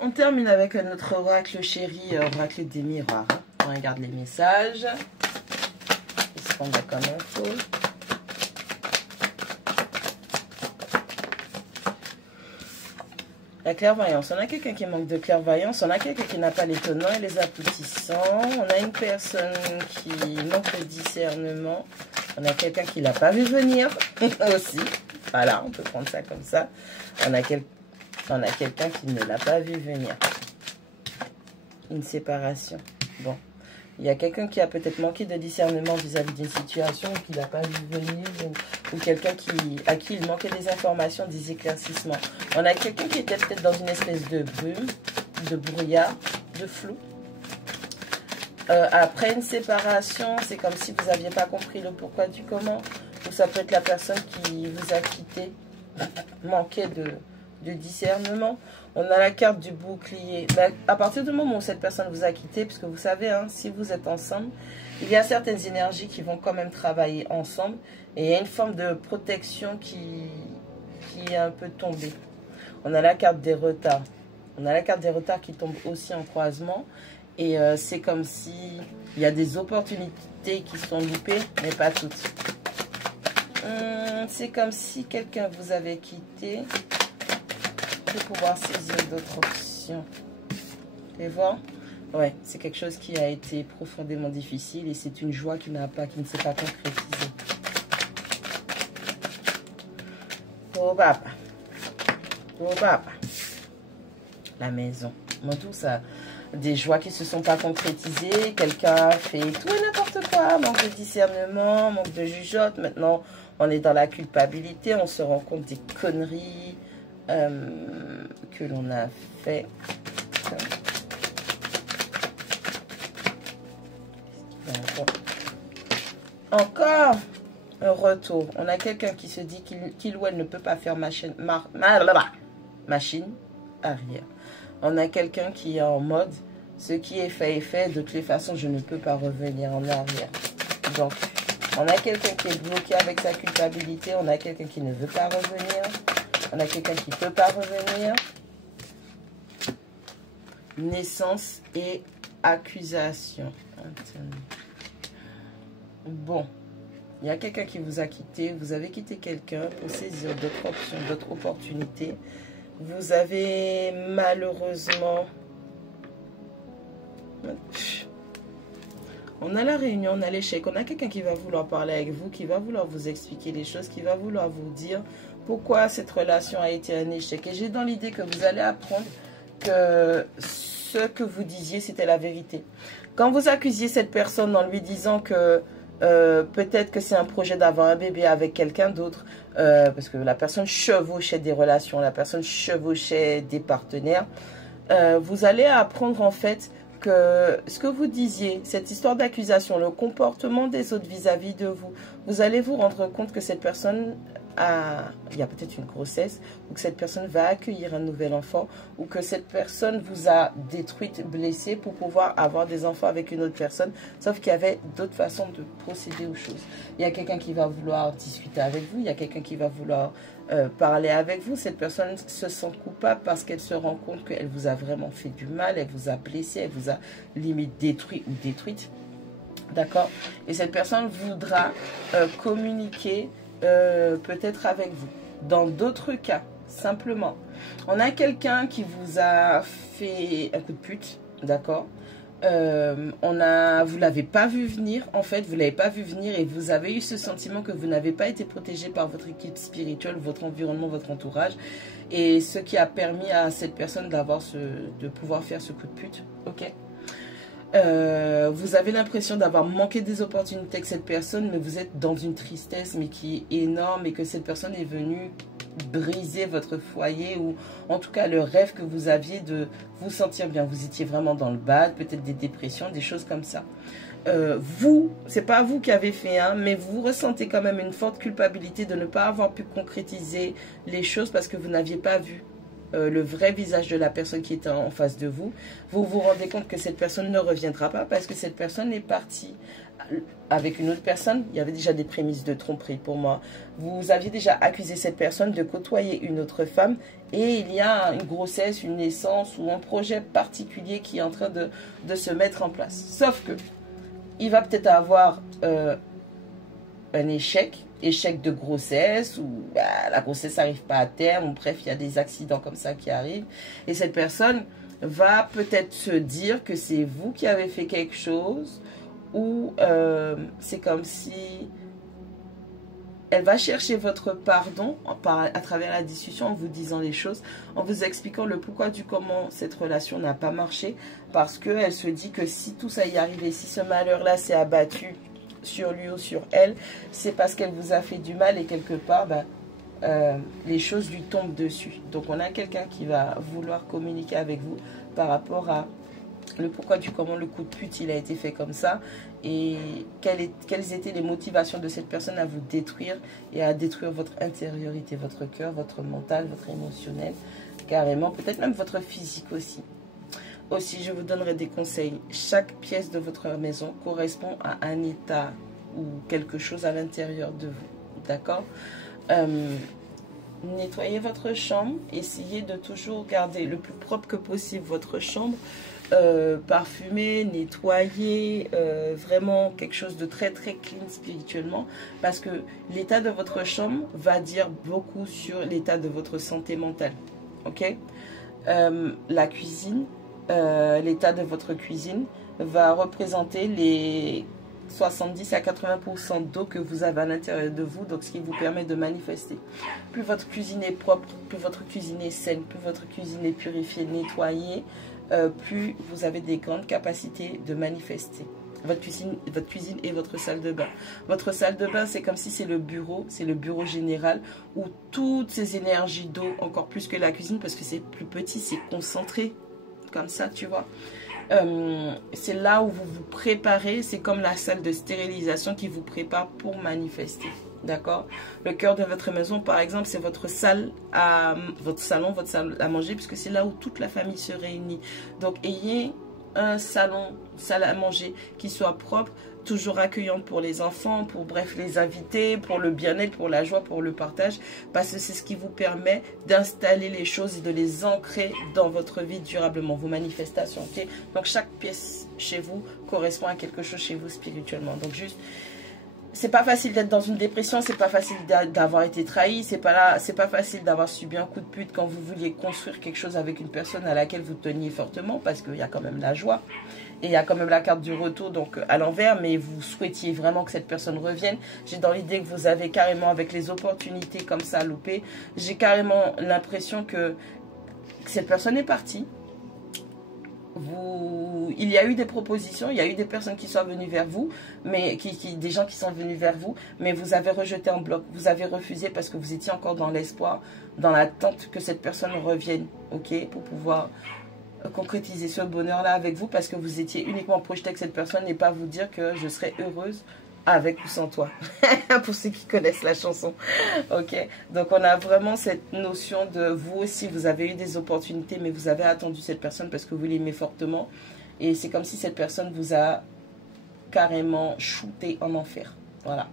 On termine avec notre oracle chéri, oracle des miroirs. On regarde les messages. Qu'est-ce qu'on a comme info? La clairvoyance. On a quelqu'un qui manque de clairvoyance. On a quelqu'un qui n'a pas les tenants et les aboutissants. On a une personne qui manque de discernement. On a quelqu'un qui ne l'a pas vu venir aussi. Voilà, on peut prendre ça comme ça. On a quelqu'un qui ne l'a pas vu venir. Une séparation. Bon. Il y a quelqu'un qui a peut-être manqué de discernement vis-à-vis d'une situation, qui l'a pas vu venir, ou quelqu'un à qui il manquait des informations, des éclaircissements. On a quelqu'un qui était peut-être dans une espèce de brume, de brouillard, de flou. Après une séparation, c'est comme si vous n'aviez pas compris le pourquoi du comment. Ou ça peut être la personne qui vous a quitté, manquait de discernement. On a la carte du bouclier. Ben, à partir du moment où cette personne vous a quitté, puisque vous savez, hein, si vous êtes ensemble, il y a certaines énergies qui vont quand même travailler ensemble. Et il y a une forme de protection qui est un peu tombée. On a la carte des retards. On a la carte des retards qui tombe aussi en croisement. Et c'est comme si il y a des opportunités qui sont loupées, mais pas toutes. C'est comme si quelqu'un vous avait quitté pour pouvoir saisir d'autres options. Vous allez voir? Ouais, c'est quelque chose qui a été profondément difficile et c'est une joie qui ne s'est pas concrétisée. Oh papa. Oh papa. La maison. Moi, tout ça. Des joies qui ne se sont pas concrétisées. Quelqu'un fait tout et n'importe quoi. Manque de discernement, manque de jugeote. Maintenant, on est dans la culpabilité. On se rend compte des conneries que l'on a fait. Encore un retour. On a quelqu'un qui se dit qu'il ou elle ne peut pas faire machine arrière. On a quelqu'un qui est en mode, ce qui est fait, de toutes les façons, je ne peux pas revenir en arrière. Donc, on a quelqu'un qui est bloqué avec sa culpabilité, on a quelqu'un qui ne veut pas revenir, on a quelqu'un qui ne peut pas revenir. Naissance et accusation. Bon, il y a quelqu'un qui vous a quitté, vous avez quitté quelqu'un pour saisir d'autres options, d'autres opportunités. Vous avez malheureusement... On a la réunion, on a l'échec. On a quelqu'un qui va vouloir parler avec vous, qui va vouloir vous expliquer les choses, qui va vouloir vous dire pourquoi cette relation a été un échec. Et j'ai dans l'idée que vous allez apprendre que ce que vous disiez, c'était la vérité. Quand vous accusiez cette personne en lui disant que peut-être que c'est un projet d'avoir un bébé avec quelqu'un d'autre, parce que la personne chevauchait des relations, la personne chevauchait des partenaires, vous allez apprendre en fait que ce que vous disiez, cette histoire d'accusation, le comportement des autres vis-à-vis de vous, vous allez vous rendre compte que cette personne il y a peut-être une grossesse, ou que cette personne va accueillir un nouvel enfant, ou que cette personne vous a détruite, blessée pour pouvoir avoir des enfants avec une autre personne, sauf qu'il y avait d'autres façons de procéder aux choses. Il y a quelqu'un qui va vouloir discuter avec vous, il y a quelqu'un qui va vouloir parler avec vous. Cette personne se sent coupable parce qu'elle se rend compte qu'elle vous a vraiment fait du mal, elle vous a blessé, elle vous a limite détruit ou détruite. D'accord? Et cette personne voudra communiquer peut-être avec vous. Dans d'autres cas, simplement, on a quelqu'un qui vous a fait un coup de pute, d'accord? Vous l'avez pas vu venir, en fait, vous l'avez pas vu venir et vous avez eu ce sentiment que vous n'avez pas été protégé par votre équipe spirituelle, votre environnement, votre entourage, et ce qui a permis à cette personne de pouvoir faire ce coup de pute, ok? Vous avez l'impression d'avoir manqué des opportunités avec cette personne, mais vous êtes dans une tristesse mais qui est énorme et que cette personne est venue briser votre foyer ou en tout cas le rêve que vous aviez de vous sentir bien. Vous étiez vraiment dans le bad, peut-être des dépressions, des choses comme ça. C'est pas vous qui avez fait, hein, mais vous ressentez quand même une forte culpabilité de ne pas avoir pu concrétiser les choses parce que vous n'aviez pas vu le vrai visage de la personne qui est en face de vous, vous vous rendez compte que cette personne ne reviendra pas parce que cette personne est partie avec une autre personne. Il y avait déjà des prémices de tromperie pour moi. Vous aviez déjà accusé cette personne de côtoyer une autre femme et il y a une grossesse, une naissance ou un projet particulier qui est en train de se mettre en place. Sauf que il va peut-être avoir un échec de grossesse ou la grossesse n'arrive pas à terme, ou bref, il y a des accidents comme ça qui arrivent. Et cette personne va peut-être se dire que c'est vous qui avez fait quelque chose ou c'est comme si elle va chercher votre pardon à travers la discussion en vous disant les choses, en vous expliquant le pourquoi du comment cette relation n'a pas marché parce qu'elle se dit que si tout ça y est arrivé, si ce malheur-là s'est abattu sur lui ou sur elle, c'est parce qu'elle vous a fait du mal et quelque part, les choses lui tombent dessus. Donc, on a quelqu'un qui va vouloir communiquer avec vous par rapport à le pourquoi du comment le coup de pute il a été fait comme ça et quelles étaient les motivations de cette personne à vous détruire et à détruire votre intériorité, votre cœur, votre mental, votre émotionnel, carrément, peut-être même votre physique aussi. Aussi, je vous donnerai des conseils. Chaque pièce de votre maison correspond à un état ou quelque chose à l'intérieur de vous. D'accord? Nettoyez votre chambre. Essayez de toujours garder le plus propre que possible votre chambre. Parfumer, nettoyer, vraiment quelque chose de très très clean spirituellement. Parce que l'état de votre chambre va dire beaucoup sur l'état de votre santé mentale. Ok? La cuisine. L'état de votre cuisine va représenter les 70 à 80% d'eau que vous avez à l'intérieur de vous, donc ce qui vous permet de manifester. Plus votre cuisine est propre, plus votre cuisine est saine, plus votre cuisine est purifiée, nettoyée, plus vous avez des grandes capacités de manifester. Votre cuisine et votre salle de bain. Votre salle de bain, c'est comme si c'est le bureau général où toutes ces énergies d'eau, encore plus que la cuisine, parce que c'est plus petit, c'est concentré. Comme ça, tu vois. C'est là où vous vous préparez. C'est comme la salle de stérilisation qui vous prépare pour manifester. D'accord? Le cœur de votre maison, par exemple, c'est votre salle votre salon, votre salle à manger, puisque c'est là où toute la famille se réunit. Donc, ayez un salle à manger qui soit propre, toujours accueillante pour les enfants, pour bref les invités, pour le bien-être, pour la joie, pour le partage, parce que c'est ce qui vous permet d'installer les choses et de les ancrer dans votre vie durablement, vos manifestations. Ok? Donc chaque pièce chez vous correspond à quelque chose chez vous spirituellement. Donc juste, c'est pas facile d'être dans une dépression, c'est pas facile d'avoir été trahi, c'est pas facile d'avoir subi un coup de pute quand vous vouliez construire quelque chose avec une personne à laquelle vous teniez fortement, parce qu'il y a quand même la joie. Et il y a quand même la carte du retour, donc à l'envers, mais vous souhaitiez vraiment que cette personne revienne. J'ai dans l'idée que vous avez carrément, avec les opportunités comme ça loupées, j'ai carrément l'impression que cette personne est partie. Il y a eu des propositions, il y a eu des personnes qui sont venues vers vous, mais des gens qui sont venus vers vous, mais vous avez rejeté en bloc, vous avez refusé parce que vous étiez encore dans l'espoir, dans l'attente que cette personne revienne, ok, pour pouvoir concrétiser ce bonheur-là avec vous, parce que vous étiez uniquement projeté avec cette personne et pas vous dire que je serai heureuse avec ou sans toi. Pour ceux qui connaissent la chanson. Ok. Donc on a vraiment cette notion de vous aussi, vous avez eu des opportunités, mais vous avez attendu cette personne parce que vous l'aimez fortement. Et c'est comme si cette personne vous a carrément shooté en enfer. Voilà.